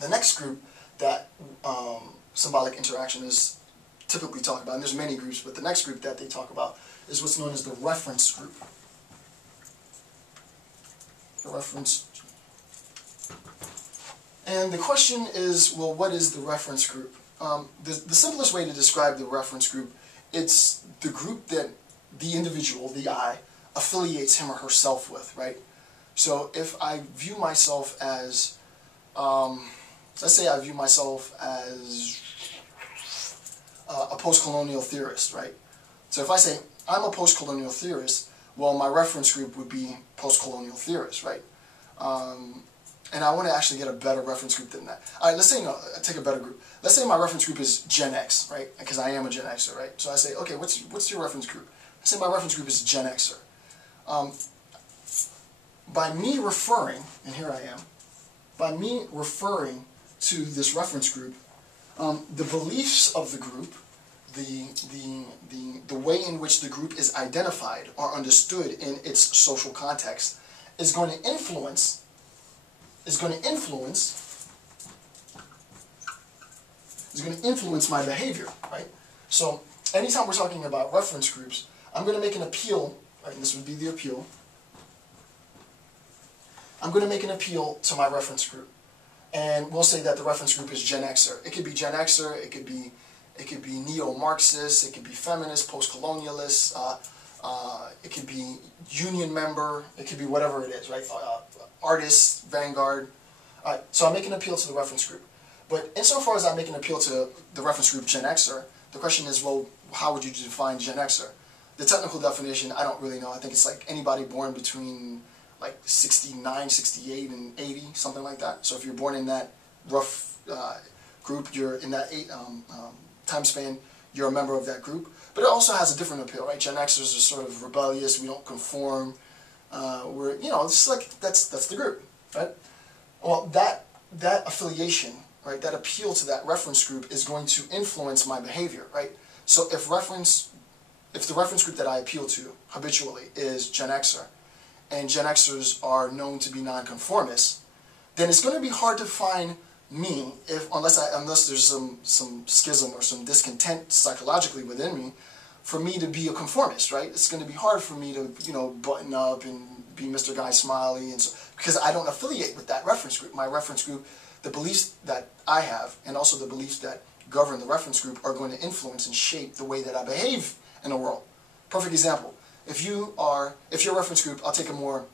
The next group that symbolic interactionists typically talk about, and there's many groups, but the next group that they talk about is what's known as the reference group. The reference. And the question is, well, what is the reference group? The simplest way to describe the reference group, it's the group that the individual, the I, affiliates him or herself with, right? So if I view myself as, let's say I view myself as a post-colonial theorist, right? So if I say I'm a post-colonial theorist, well, my reference group would be post-colonial theorists, right? And I want to actually get a better reference group than that. All right, let's say, no, take a better group. Let's say my reference group is Gen X, right? Because I am a Gen Xer, right? So I say, okay, what's your reference group? I say my reference group is Gen Xer. By me referring, and here I am, by me referring to this reference group, the beliefs of the group, the way in which the group is identified or understood in its social context is going to influence my behavior, right? So anytime we're talking about reference groups, I'm going to make an appeal, right? And this would be the appeal. I'm going to make an appeal to my reference group, and we'll say that the reference group is Gen Xer. It could be Gen Xer, it could be neo-Marxist, it could be feminist, post-colonialist, it could be union member, it could be whatever it is, right? Artist, vanguard. So I make an appeal to the reference group. But insofar as I make an appeal to the reference group Gen Xer, the question is, well, how would you define Gen Xer? The technical definition, I don't really know. I think it's like anybody born between like 69, 68, and 80, something like that. So if you're born in that rough group, you're in that time span, you're a member of that group. But it also has a different appeal, right? Gen Xers are sort of rebellious, we don't conform, we're, you know, it's like, that's the group, right? Well, that affiliation, right, that appeal to that reference group is going to influence my behavior, right? So if the reference group that I appeal to habitually is Gen Xer, and Gen Xers are known to be nonconformists, then it's going to be hard to find me unless there's some schism or some discontent psychologically within me, for me to be a conformist, right? It's going to be hard for me to, you know, button up and be Mr. Guy Smiley, and so, because I don't affiliate with that reference group. My reference group, the beliefs that I have, and also the beliefs that govern the reference group, are going to influence and shape the way that I behave in the world. Perfect example. If your reference group, I'll take a more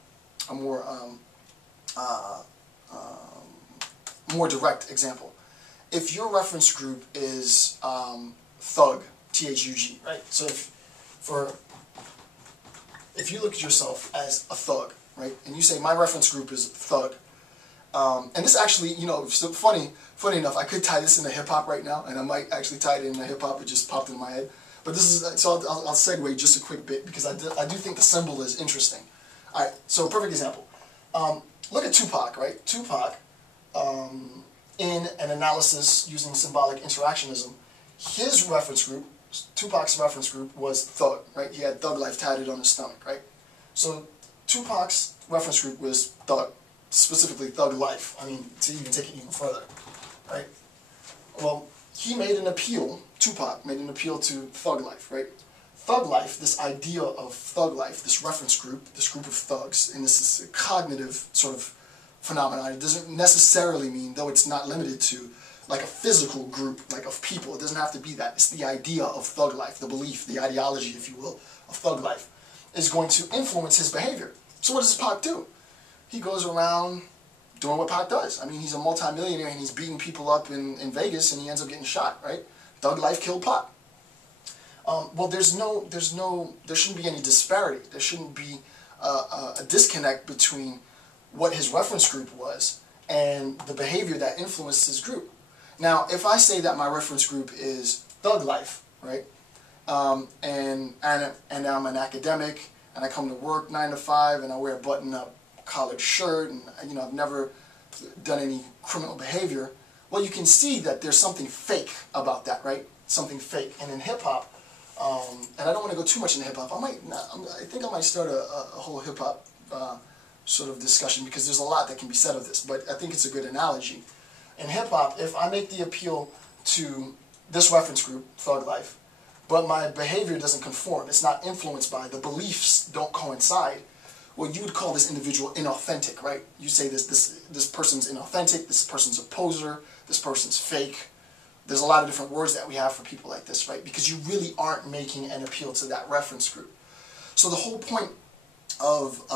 direct example. If your reference group is thug, T-H-U-G, right? So if you look at yourself as a thug, right, and you say my reference group is thug, and this actually, you know, so funny enough, I could tie this into hip hop right now, and I might actually tie it into hip hop. It just popped in my head. But this is, so I'll segue just a quick bit, because I do think the symbol is interesting. All right, so perfect example. Look at Tupac, right? Tupac, in an analysis using symbolic interactionism, his reference group, Tupac's reference group, was thug, right? He had thug life tatted on his stomach, right? So Tupac's reference group was thug, specifically thug life. I mean, to even take it even further, right? Well, he made an appeal, Tupac made an appeal to thug life, right? Thug life, this idea of thug life, this reference group, this group of thugs, and this is a cognitive sort of phenomenon. It doesn't necessarily mean, though it's not limited to, like a physical group, like of people. It doesn't have to be that. It's the idea of thug life, the belief, the ideology, if you will, of thug life, is going to influence his behavior. So what does Pac do? He goes around doing what Pac does. I mean, he's a multimillionaire and he's beating people up in Vegas, and he ends up getting shot, right? Thug life killed Pac. Well, there shouldn't be any disparity. There shouldn't be a disconnect between what his reference group was and the behavior that influenced his group. Now, if I say that my reference group is thug life, right, and I'm an academic, and I come to work 9 to 5, and I wear a button-up collared shirt, and, you know, I've never done any criminal behavior, well, you can see that there's something fake about that, right? Something fake. And in hip-hop, and I don't want to go too much into hip-hop, I think I might start a whole hip-hop sort of discussion, because there's a lot that can be said of this, but I think it's a good analogy. in hip-hop, if I make the appeal to this reference group, Thug Life, but my behavior doesn't conform, it's not influenced by, the beliefs don't coincide, well, you would call this individual inauthentic, right? You say this person's inauthentic, this person's a poser, this person's fake. There's a lot of different words that we have for people like this, right? Because you really aren't making an appeal to that reference group. So the whole point of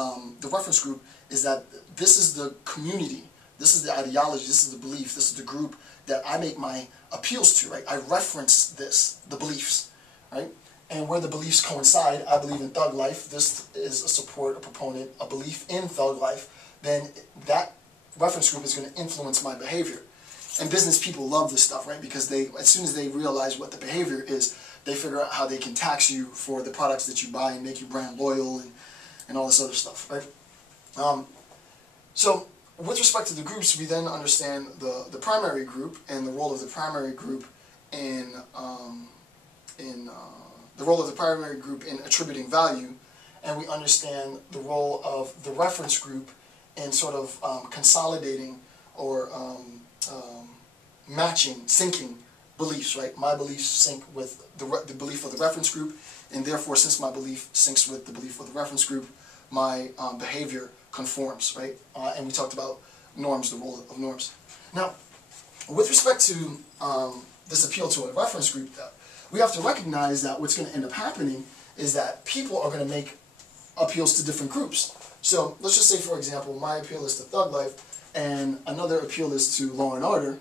the reference group is that this is the community, this is the ideology, this is the belief, this is the group that I make my appeals to, right? I reference the beliefs, right? And where the beliefs coincide, I believe in Thug Life, this is a support, a proponent, a belief in Thug Life, then that reference group is going to influence my behavior. And business people love this stuff, right? Because as soon as they realize what the behavior is, they figure out how they can tax you for the products that you buy and make you brand loyal and all this other stuff, right? So with respect to the groups, we then understand the primary group and the role of the primary group in attributing value, and we understand the role of the reference group in sort of consolidating or matching, syncing beliefs, right? My beliefs sync with the belief of the reference group, and therefore, since my belief syncs with the belief of the reference group, my behavior conforms, right? And we talked about norms, the role of norms. Now, with respect to this appeal to a reference group, we have to recognize that what's going to end up happening is that people are going to make appeals to different groups. So let's just say, for example, my appeal is to Thug Life, and another appeal is to Law and Order.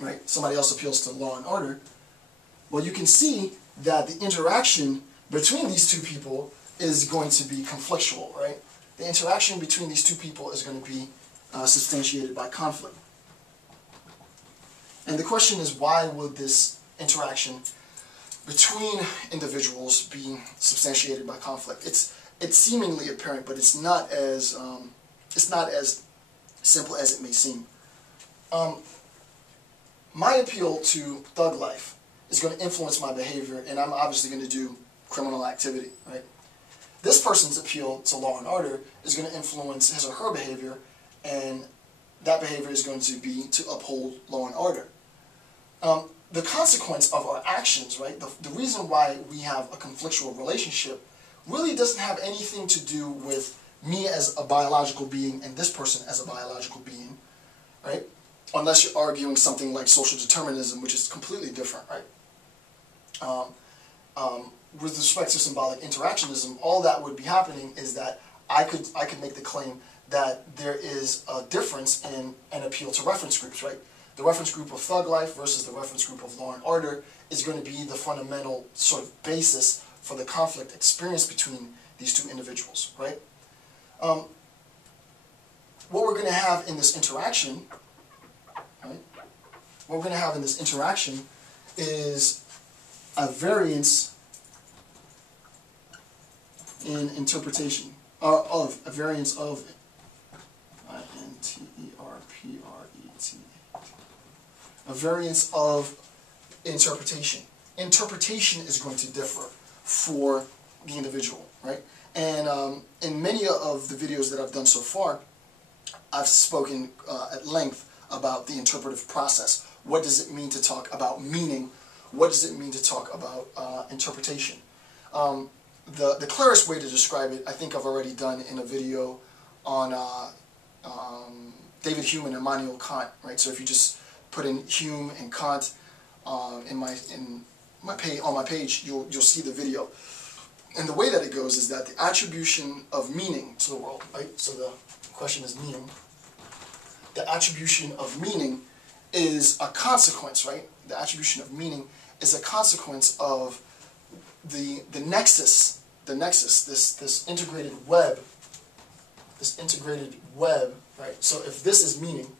Right? Somebody else appeals to Law and Order. Well, you can see that the interaction between these two people is going to be conflictual, right? The interaction between these two people is going to be substantiated by conflict. And the question is, why would this interaction between individuals be substantiated by conflict? It's seemingly apparent, but it's not as simple as it may seem. My appeal to Thug Life is going to influence my behavior, and I'm obviously going to do criminal activity, right? This person's appeal to Law and Order is going to influence his or her behavior, and that behavior is going to be to uphold law and order. The consequence of our actions, right, the reason why we have a conflictual relationship really doesn't have anything to do with me as a biological being and this person as a biological being, right? Unless you're arguing something like social determinism, which is completely different, right? With respect to symbolic interactionism, all that would be happening is that I could make the claim that there is a difference in an appeal to reference groups, right? The reference group of Thug Life versus the reference group of Law and Order is going to be the fundamental sort of basis for the conflict experienced between these two individuals, right? What we're going to have in this interaction, right? What we're going to have in this interaction is a variance in interpretation, of a variance of interprete, a variance of interpretation. Interpretation is going to differ for the individual, right? And in many of the videos that I've done so far, I've spoken at length about the interpretive process. What does it mean to talk about meaning? What does it mean to talk about interpretation? The clearest way to describe it, I think I've already done in a video on David Hume and Immanuel Kant, right? So if you just put in Hume and Kant on my page, you'll see the video. And the way that it goes is that the attribution of meaning to the world, right? So the question is meaning. The attribution of meaning is a consequence, right? The attribution of meaning is a consequence of the nexus, this integrated web, right? So if this is meaning,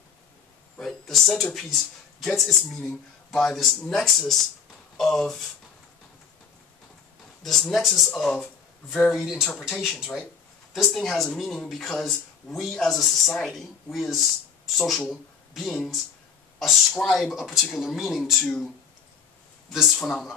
right, the centerpiece gets its meaning by this nexus of varied interpretations, right? This thing has a meaning because we as a society, we as social beings, ascribe a particular meaning to this phenomenon.